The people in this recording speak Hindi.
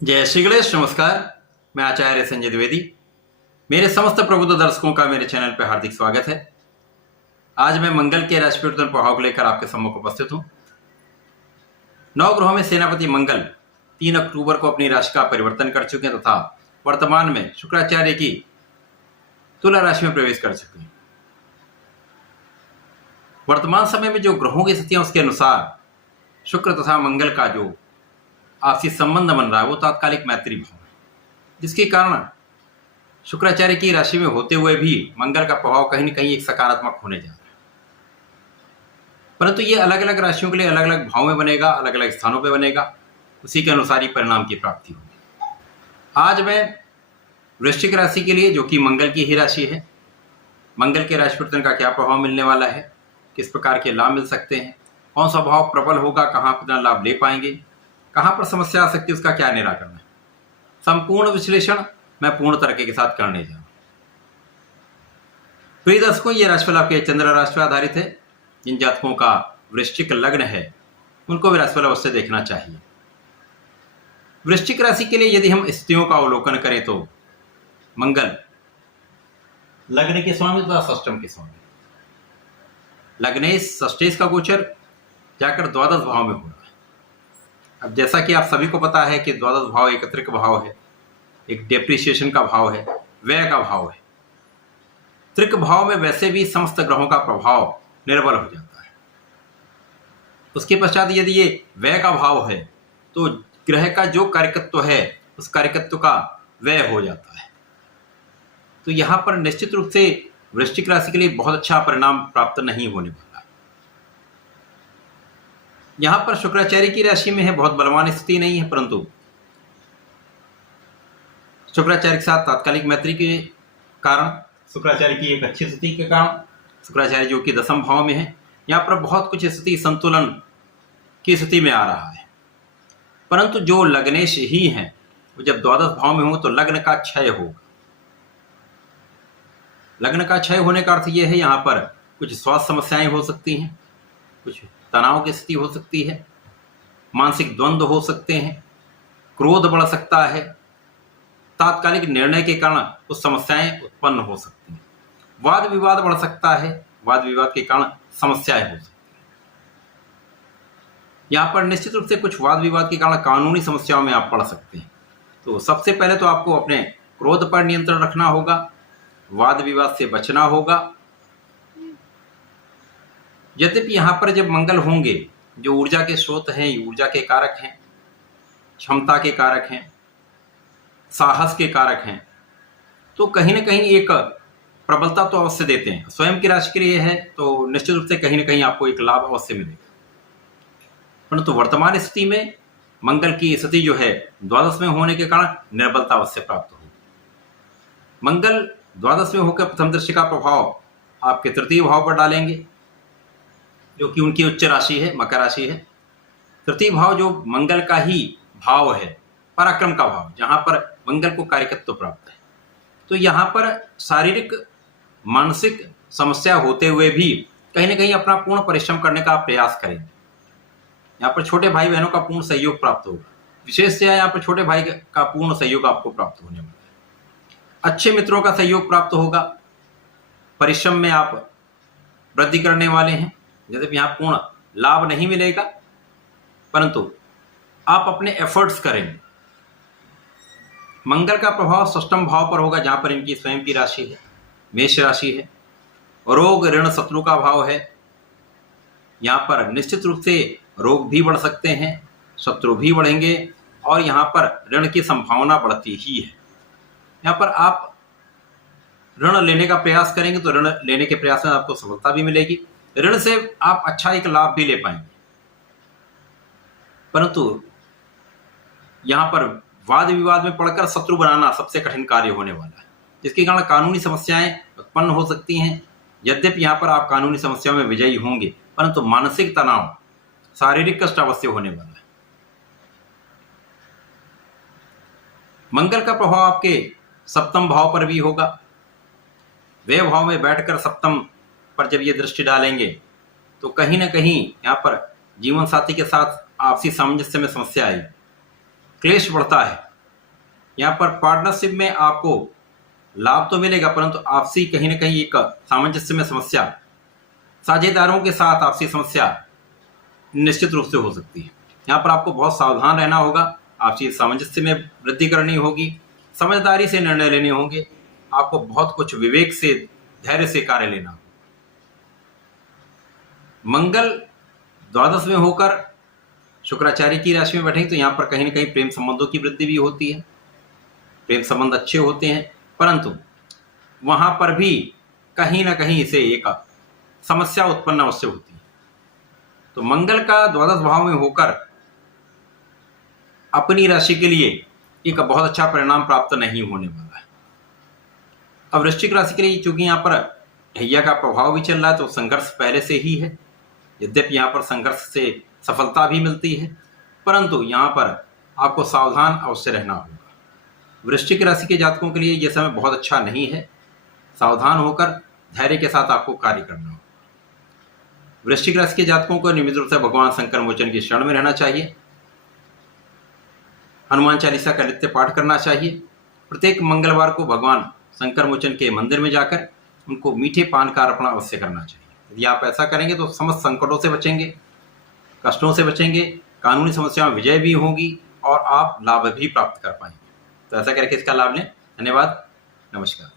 जय श्री गणेश। नमस्कार, मैं आचार्य संजय द्विवेदी। मेरे समस्त प्रबुद्ध दर्शकों का मेरे चैनल पर हार्दिक स्वागत है। आज मैं मंगल के राशि परिवर्तन प्रभाव को लेकर आपके सम्मुख उपस्थित हूं। 9 ग्रहों में सेनापति मंगल 3 अक्टूबर को अपनी राशि का परिवर्तन कर चुके हैं तथा वर्तमान में शुक्राचार्य की तुला राशि में प्रवेश कर चुके हैं। वर्तमान समय में जो ग्रहों की स्थितियां उसके अनुसार शुक्र तथा मंगल का जो आपसी संबंध बन रहा है वो तात्कालिक मैत्री भाव है, जिसके कारण शुक्राचार्य की राशि में होते हुए भी मंगल का प्रभाव कहीं न कहीं एक सकारात्मक होने जा रहा है। परंतु ये अलग अलग राशियों के लिए अलग अलग भाव में बनेगा, अलग अलग स्थानों पर बनेगा, उसी के अनुसार ही परिणाम की प्राप्ति होगी। आज मैं वृश्चिक राशि के लिए, जो कि मंगल की ही राशि है, मंगल के राशि परिवर्तन का क्या प्रभाव मिलने वाला है, किस प्रकार के लाभ मिल सकते हैं, कौन सा भाव प्रबल होगा, कहाँ अपना लाभ ले पाएंगे, कहाँ पर समस्या आ सकती है, उसका क्या निराकरण है, संपूर्ण विश्लेषण मैं पूर्ण तरीके के साथ करने जा रहा हूं। प्रिय दर्शकों, ये राशिफल आपके चंद्र राशि पर आधारित है। जिन जातकों का वृश्चिक लग्न है उनको भी राशिफल अवश्य देखना चाहिए। वृश्चिक राशि के लिए यदि हम स्थितियों का अवलोकन करें तो मंगल लग्न के स्वामी तथा षष्टम के स्वामी, लग्नेश षष्ठेश का गोचर जाकर द्वादश भाव में हो रहा है। अब जैसा कि आप सभी को पता है कि द्वादश भाव एक त्रिक भाव है, एक डेप्रिसिएशन का भाव है, व्यय का भाव है। त्रिक भाव में वैसे भी समस्त ग्रहों का प्रभाव निर्बल हो जाता है। उसके पश्चात यदि ये व्यय का भाव है तो ग्रह का जो कार्यकत्व है उस कार्यकत्व का व्यय हो जाता है। तो यहाँ पर निश्चित रूप से वृश्चिक राशि के लिए बहुत अच्छा परिणाम प्राप्त नहीं होने वाला। यहाँ पर शुक्राचार्य की राशि में है, बहुत बलवान स्थिति नहीं है, परंतु शुक्राचार्य के साथ तात्कालिक मैत्री के कारण, शुक्राचार्य की एक अच्छी स्थिति के कारण, शुक्राचार्य जो कि 10वें भाव में है, यहाँ पर बहुत कुछ स्थिति संतुलन की स्थिति में आ रहा है। परंतु जो लग्नेश ही हैं वो जब द्वादश भाव में हो तो लग्न का क्षय होगा। लग्न का क्षय होने का अर्थ यह है यहाँ पर कुछ स्वास्थ्य समस्याएं हो सकती हैं, कुछ तनाव की स्थिति हो सकती है, मानसिक द्वंद्व हो सकते हैं, क्रोध बढ़ सकता है, तात्कालिक निर्णय के कारण कुछ समस्याएं उत्पन्न हो सकती हैं, वाद विवाद बढ़ सकता है, वाद विवाद के कारण समस्याएं हो सकती हैं। यहाँ पर निश्चित रूप से कुछ वाद विवाद के कारण कानूनी समस्याओं में आप पड़ सकते हैं। तो सबसे पहले तो आपको अपने क्रोध पर नियंत्रण रखना होगा, वाद विवाद से बचना होगा। यद्यपि यहाँ पर जब मंगल होंगे, जो ऊर्जा के स्रोत हैं, ऊर्जा के कारक हैं, क्षमता के कारक हैं, साहस के कारक हैं, तो कहीं ना कहीं एक प्रबलता तो अवश्य देते हैं। स्वयं की राशि के लिए है तो निश्चित रूप से कहीं ना कहीं आपको एक लाभ अवश्य मिलेगा। परंतु वर्तमान स्थिति में मंगल की स्थिति जो है द्वादश में होने के कारण निर्बलता अवश्य प्राप्त होगी। मंगल द्वादश में होकर प्रथम दृष्टि का प्रभाव आपके तृतीय भाव पर डालेंगे, जो कि उनकी उच्च राशि है, मकर राशि है। तृतीय भाव जो मंगल का ही भाव है, पराक्रम का भाव, जहां पर मंगल को कार्यकत्व प्राप्त है। तो यहाँ पर शारीरिक मानसिक समस्या होते हुए भी कहीं ना कहीं अपना पूर्ण परिश्रम करने का आप प्रयास करेंगे। यहाँ पर छोटे भाई बहनों का पूर्ण सहयोग प्राप्त होगा, विशेष से यहाँ पर छोटे भाई का पूर्ण सहयोग आपको प्राप्त होने वाला है। अच्छे मित्रों का सहयोग प्राप्त होगा, परिश्रम में आप वृद्धि करने वाले हैं। यद्यपि यहाँ पूर्ण लाभ नहीं मिलेगा, परंतु आप अपने एफर्ट्स करेंगे। मंगल का प्रभाव षष्ठम भाव पर होगा, जहां पर इनकी स्वयं की राशि है, मेष राशि है। रोग ऋण शत्रु का भाव है, यहाँ पर निश्चित रूप से रोग भी बढ़ सकते हैं, शत्रु भी बढ़ेंगे, और यहाँ पर ऋण की संभावना बढ़ती ही है। यहाँ पर आप ऋण लेने का प्रयास करेंगे तो ऋण लेने के प्रयास में आपको सफलता भी मिलेगी, ऋण से आप अच्छा एक लाभ भी ले पाएंगे। परंतु यहाँ पर वाद विवाद में पड़कर शत्रु बनाना सबसे कठिन कार्य होने वाला है, जिसके कारण कानूनी समस्याएं उत्पन्न हो सकती हैं। यद्यपि यहाँ पर आप कानूनी समस्याओं में विजयी होंगे, परंतु मानसिक तनाव, शारीरिक कष्ट अवश्य होने वाला है। मंगल का प्रभाव आपके सप्तम भाव पर भी होगा। व्यय भाव में बैठकर सप्तम पर जब ये दृष्टि डालेंगे तो कहीं ना कहीं यहाँ पर जीवन साथी के साथ आपसी सामंजस्य में समस्या आई, क्लेश बढ़ता है, यहाँ पर पार्टनरशिप में आपको लाभ तो मिलेगा, परंतु आपसी कहीं ना कहीं एक सामंजस्य में समस्या, साझेदारों के साथ आपसी समस्या निश्चित रूप से हो सकती है। यहाँ पर आपको बहुत सावधान रहना होगा, आपसी सामंजस्य में वृद्धि करनी होगी, समझदारी से निर्णय लेने होंगे, आपको बहुत कुछ विवेक से, धैर्य से कार्य लेना होगा। मंगल द्वादश में होकर शुक्राचार्य की राशि में बैठेंगे तो यहाँ पर कहीं ना कहीं प्रेम संबंधों की वृद्धि भी होती है, प्रेम संबंध अच्छे होते हैं, परंतु वहां पर भी कहीं ना कहीं इसे एक समस्या उत्पन्न अवश्य होती है। तो मंगल का द्वादश भाव में होकर अपनी राशि के लिए एक बहुत अच्छा परिणाम प्राप्त नहीं होने वाला है। अब वृश्चिक राशि के लिए चूंकि यहाँ पर ढैया का प्रभाव भी चल रहा है तो संघर्ष पहले से ही है, यद्यपि यहाँ पर संघर्ष से सफलता भी मिलती है, परंतु यहाँ पर आपको सावधान अवश्य रहना होगा। वृश्चिक राशि के जातकों के लिए यह समय बहुत अच्छा नहीं है, सावधान होकर धैर्य के साथ आपको कार्य करना होगा। वृश्चिक राशि के जातकों को नियमित रूप से भगवान शंकर मोचन की शरण में रहना चाहिए, हनुमान चालीसा का नित्य पाठ करना चाहिए। प्रत्येक मंगलवार को भगवान शंकर मोचन के मंदिर में जाकर उनको मीठे पान का अर्पण अवश्य करना चाहिए। यदि आप ऐसा करेंगे तो समस्त संकटों से बचेंगे, कष्टों से बचेंगे, कानूनी समस्याओं में विजय भी होगी और आप लाभ भी प्राप्त कर पाएंगे। तो ऐसा करके इसका लाभ लें। धन्यवाद, नमस्कार।